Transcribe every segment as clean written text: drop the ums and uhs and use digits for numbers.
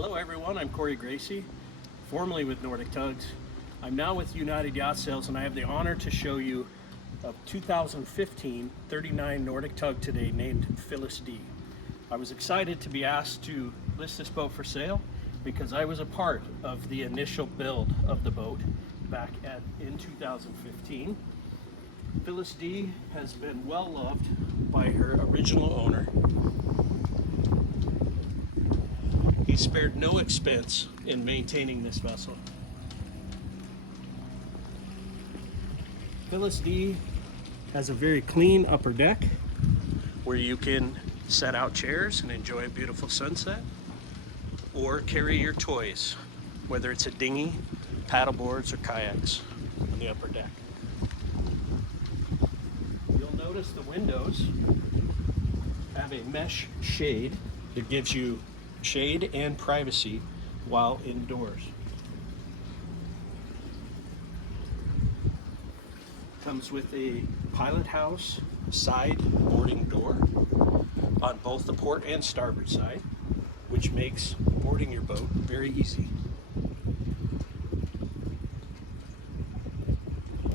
Hello everyone, I'm Cory Gracey, formerly with Nordic Tugs. I'm now with United Yacht Sales and I have the honor to show you a 2015 39 Nordic Tug today named Phyllis D. I was excited to be asked to list this boat for sale because I was a part of the initial build of the boat back in 2015. Phyllis D has been well loved by her original owner. He spared no expense in maintaining this vessel. Phyllis D has a very clean upper deck where you can set out chairs and enjoy a beautiful sunset, or carry your toys, whether it's a dinghy, paddle boards, or kayaks on the upper deck. You'll notice the windows have a mesh shade that gives you shade and privacy while indoors. Comes with a pilot house side boarding door on both the port and starboard side, which makes boarding your boat very easy.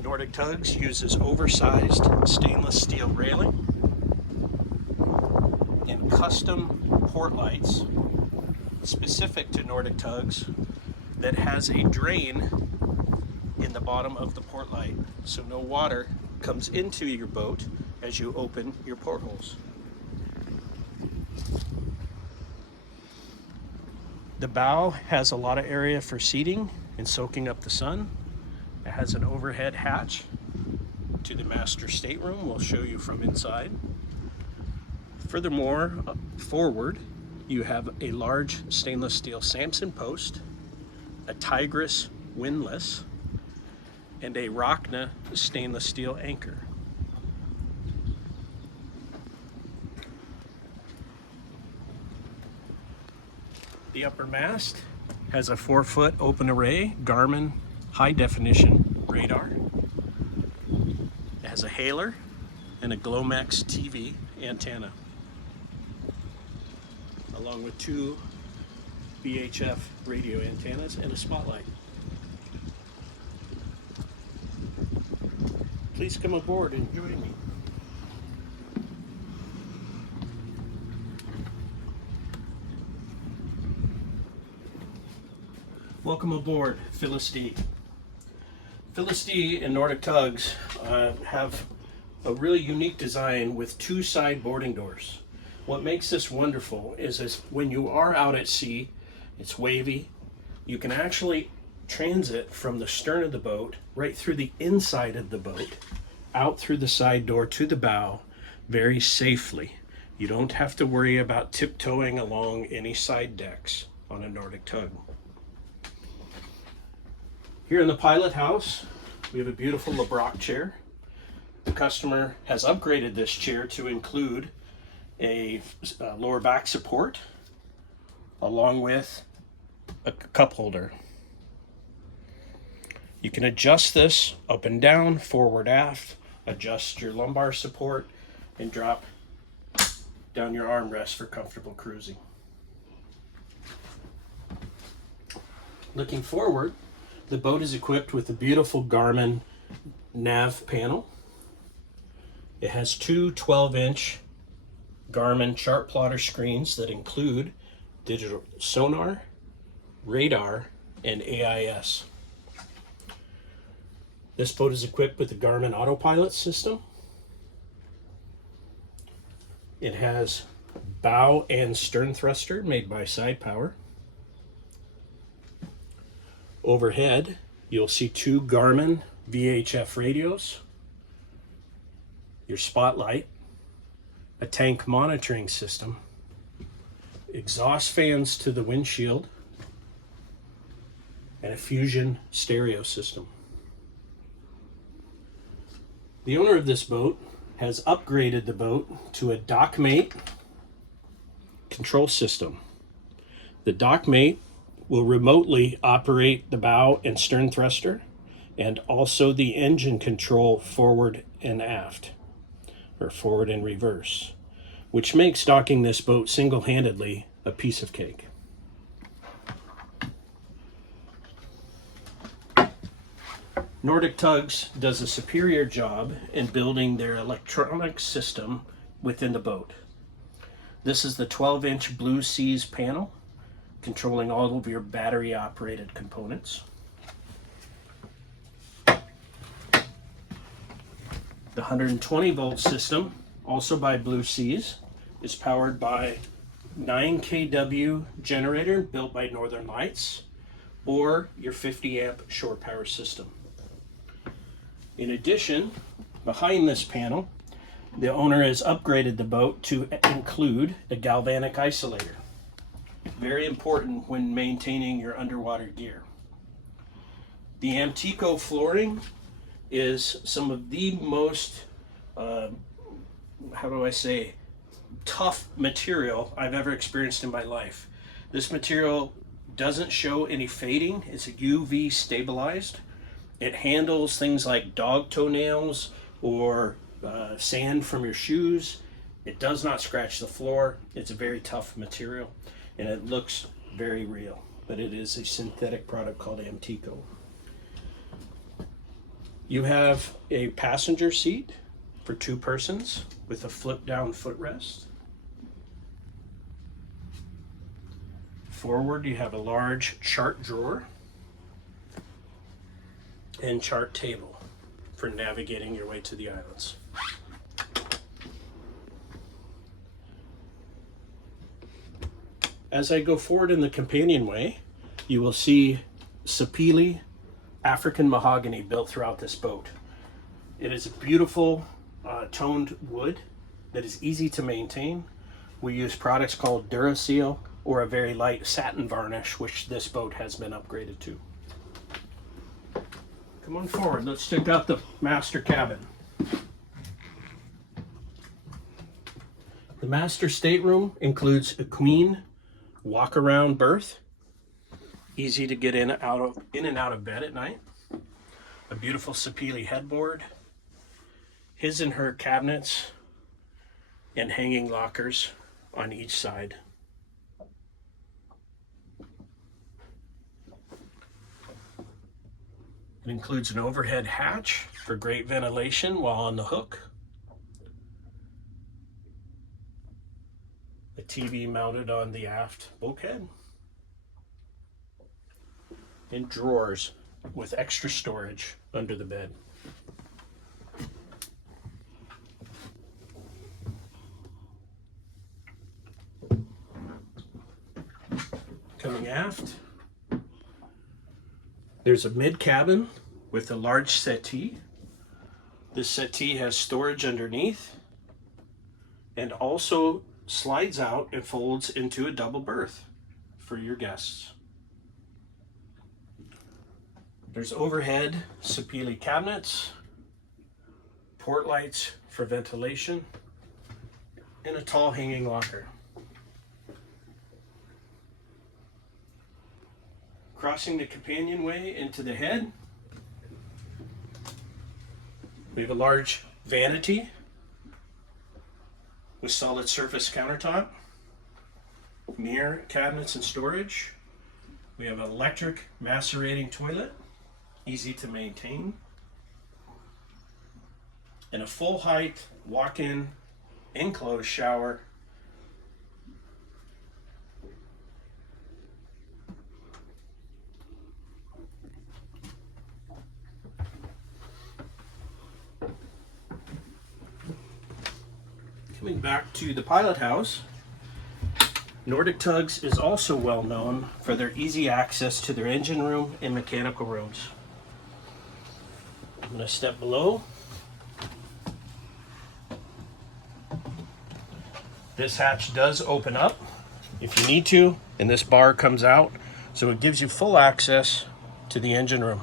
Nordic Tugs uses oversized stainless steel railing and custom port lights specific to Nordic Tugs that has a drain in the bottom of the port light, so no water comes into your boat as you open your portholes. The bow has a lot of area for seating and soaking up the sun. It has an overhead hatch to the master stateroom. We'll show you from inside. Furthermore, forward, you have a large stainless steel Samson post, a Tigris windlass, and a Rockna stainless steel anchor. The upper mast has a 4-foot open array Garmin high definition radar. It has a hailer and a Glomex TV antenna, along with 2 VHF radio antennas and a spotlight. Please come aboard and join me. Welcome aboard, Phyllis D. Phyllis D and Nordic Tugs have a really unique design with 2 side boarding doors. What makes this wonderful is when you are out at sea, it's wavy, you can actually transit from the stern of the boat right through the inside of the boat, out through the side door to the bow very safely. You don't have to worry about tiptoeing along any side decks on a Nordic Tug. Here in the pilot house, we have a beautiful LeBrock chair. The customer has upgraded this chair to include a lower back support along with a cup holder. You can adjust this up and down, forward, aft, adjust your lumbar support, and drop down your armrest for comfortable cruising. Looking forward, the boat is equipped with a beautiful Garmin nav panel. It has 2 12-inch Garmin chart plotter screens that include digital sonar, radar, and AIS. This boat is equipped with the Garmin autopilot system. It has bow and stern thruster made by Side Power. Overhead, you'll see 2 Garmin VHF radios, your spotlight, a tank monitoring system, exhaust fans to the windshield, and a Fusion stereo system. The owner of this boat has upgraded the boat to a DockMate control system. The DockMate will remotely operate the bow and stern thruster and also the engine control forward and aft, or forward and reverse, which makes docking this boat single-handedly a piece of cake. Nordic Tugs does a superior job in building their electronic system within the boat. This is the 12-inch Blue Seas panel, controlling all of your battery-operated components. The 120-volt system, also by Blue Seas, is powered by 9 kW generator built by Northern Lights, or your 50-amp shore power system. In addition, behind this panel, the owner has upgraded the boat to include a Galvanic Isolator. Very important when maintaining your underwater gear. The Amtico flooring is some of the most, tough material I've ever experienced in my life. This material doesn't show any fading. It's UV stabilized. It handles things like dog toenails or sand from your shoes. It does not scratch the floor. It's a very tough material, and it looks very real, but it is a synthetic product called Amtico. You have a passenger seat for 2 persons with a flip down footrest. Forward, you have a large chart drawer and chart table for navigating your way to the islands. As I go forward in the companionway, you will see sapele African mahogany built throughout this boat. It is a beautiful toned wood that is easy to maintain. We use products called Duraseal or a very light satin varnish, which this boat has been upgraded to. Come on forward, let's check out the master cabin. The master stateroom includes a queen walk-around berth, easy to get in and out of bed at night. A beautiful sapele headboard, his and her cabinets, and hanging lockers on each side. It includes an overhead hatch for great ventilation while on the hook. A TV mounted on the aft bulkhead. And drawers with extra storage under the bed. Coming aft, there's a mid cabin with a large settee. This settee has storage underneath and also slides out and folds into a double berth for your guests. There's overhead sapele cabinets, port lights for ventilation, and a tall hanging locker. Crossing the companionway into the head, we have a large vanity with solid surface countertop, mirror cabinets and storage. We have an electric macerating toilet, easy to maintain, and a full height walk-in enclosed shower. Coming back to the pilot house, Nordic Tugs is also well known for their easy access to their engine room and mechanical rooms. I'm going to step below. This hatch does open up if you need to, and this bar comes out, so it gives you full access to the engine room.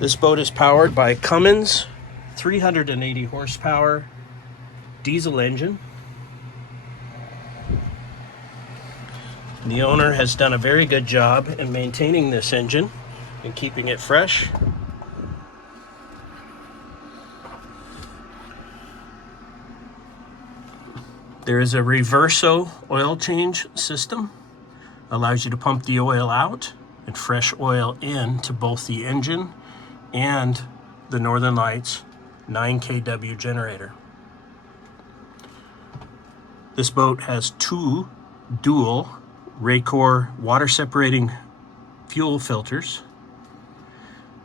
This boat is powered by Cummins 380 horsepower diesel engine. The owner has done a very good job in maintaining this engine and keeping it fresh. There is a reverso oil change system allows you to pump the oil out and fresh oil in to both the engine and the Northern Lights 9 kW generator. This boat has 2 dual Raycor water separating fuel filters.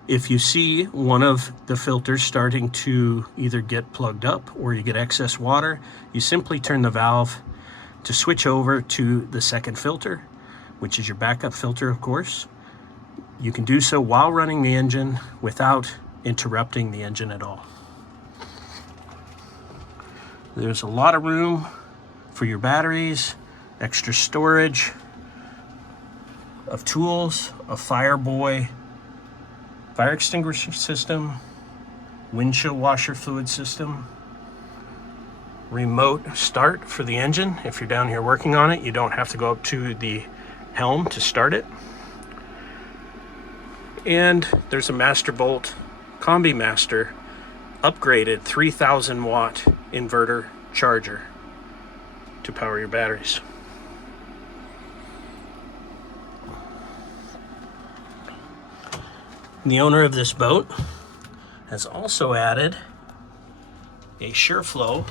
If you see one of the filters starting to either get plugged up or you get excess water, you simply turn the valve to switch over to the second filter, which is your backup filter, of course. You can do so while running the engine without interrupting the engine at all. There's a lot of room for your batteries, extra storage of tools, a Fireboy fire extinguisher system, windshield washer fluid system, remote start for the engine. If you're down here working on it, you don't have to go up to the helm to start it. And there's a Masterbolt Combi Master upgraded 3000 watt inverter charger to power your batteries. The owner of this boat has also added a Shurflo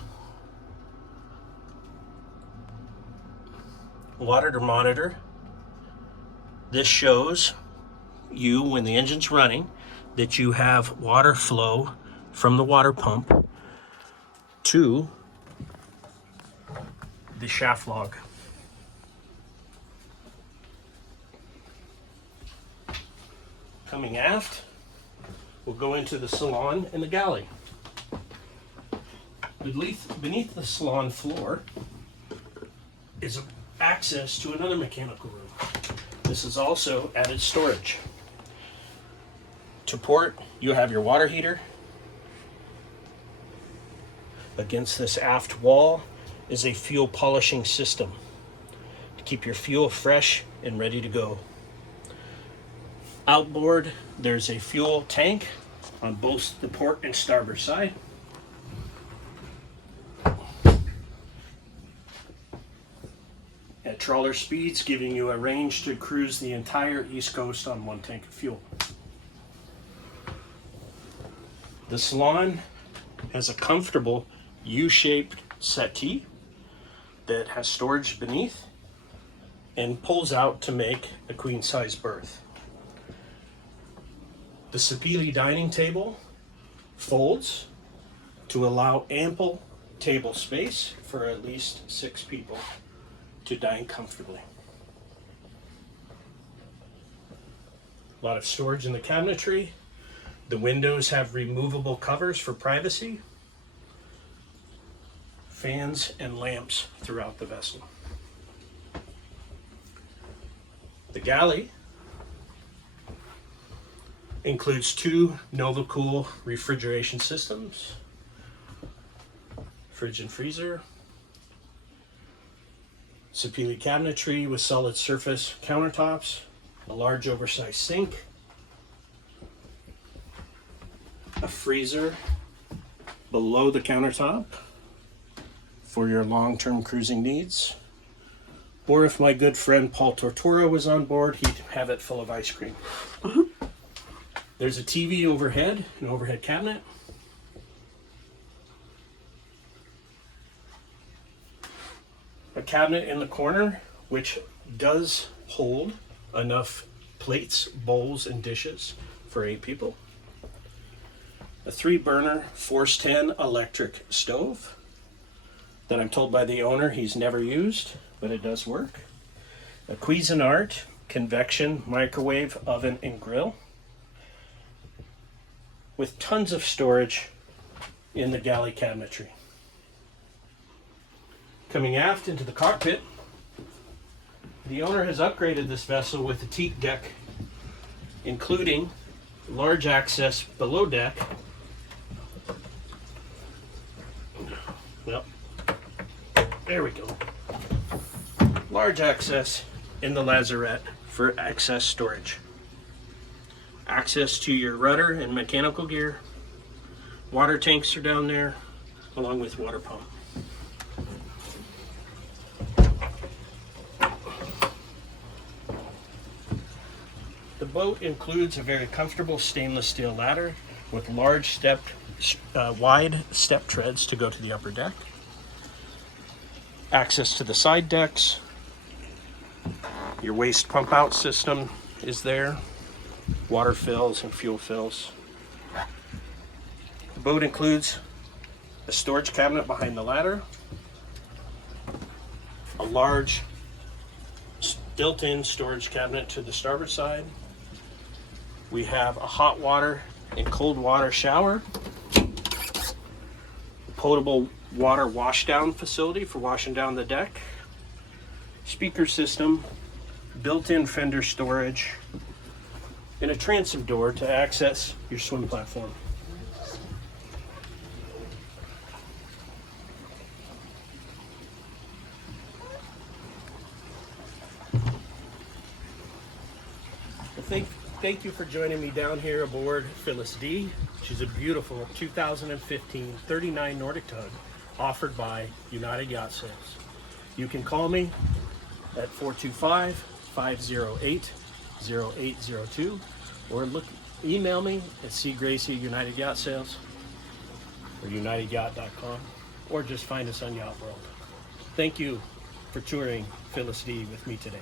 water monitor. This shows you, when the engine's running, that you have water flow from the water pump to the shaft log. Coming aft, we'll go into the salon and the galley. Beneath the salon floor is access to another mechanical room. This is also added storage. To port, you have your water heater. Against this aft wall is a fuel polishing system to keep your fuel fresh and ready to go. Outboard, there's a fuel tank on both the port and starboard side. At trawler speeds, giving you a range to cruise the entire East Coast on 1 tank of fuel. The salon has a comfortable U-shaped settee that has storage beneath and pulls out to make a queen-size berth. The Sapili dining table folds to allow ample table space for at least 6 people to dine comfortably. A lot of storage in the cabinetry. The windows have removable covers for privacy. Fans and lamps throughout the vessel. The galley includes 2 NovaCool refrigeration systems, fridge and freezer, Sapili cabinetry with solid surface countertops, a large oversized sink, a freezer below the countertop for your long-term cruising needs. Or if my good friend Paul Tortora was on board, he'd have it full of ice cream. There's a TV overhead, an overhead cabinet. A cabinet in the corner, which does hold enough plates, bowls, and dishes for 8 people. A 3-burner Force 10 electric stove that I'm told by the owner he's never used, but it does work. A Cuisinart convection microwave oven and grill, with tons of storage in the galley cabinetry. Coming aft into the cockpit, the owner has upgraded this vessel with a teak deck, including large access below deck. Well, there we go. Large access in the lazarette for access storage. Access to your rudder and mechanical gear. Water tanks are down there, along with water pump. boat includes a very comfortable stainless steel ladder with large wide step treads to go to the upper deck. Access to the side decks. Your waste pump out system is there. Water fills and fuel fills. The boat includes a storage cabinet behind the ladder, a large built-in storage cabinet to the starboard side. We have a hot water and cold water shower, a potable water washdown facility for washing down the deck, speaker system, built-in fender storage, and a transom door to access your swim platform. Thank you for joining me down here aboard Phyllis D. She's a beautiful 2015 39 Nordic Tug offered by United Yacht Sales. You can call me at 425-508-0802 or email me at cgracey United Yacht Sales or unitedyacht.com, or just find us on Yacht World. Thank you for touring Phyllis D with me today.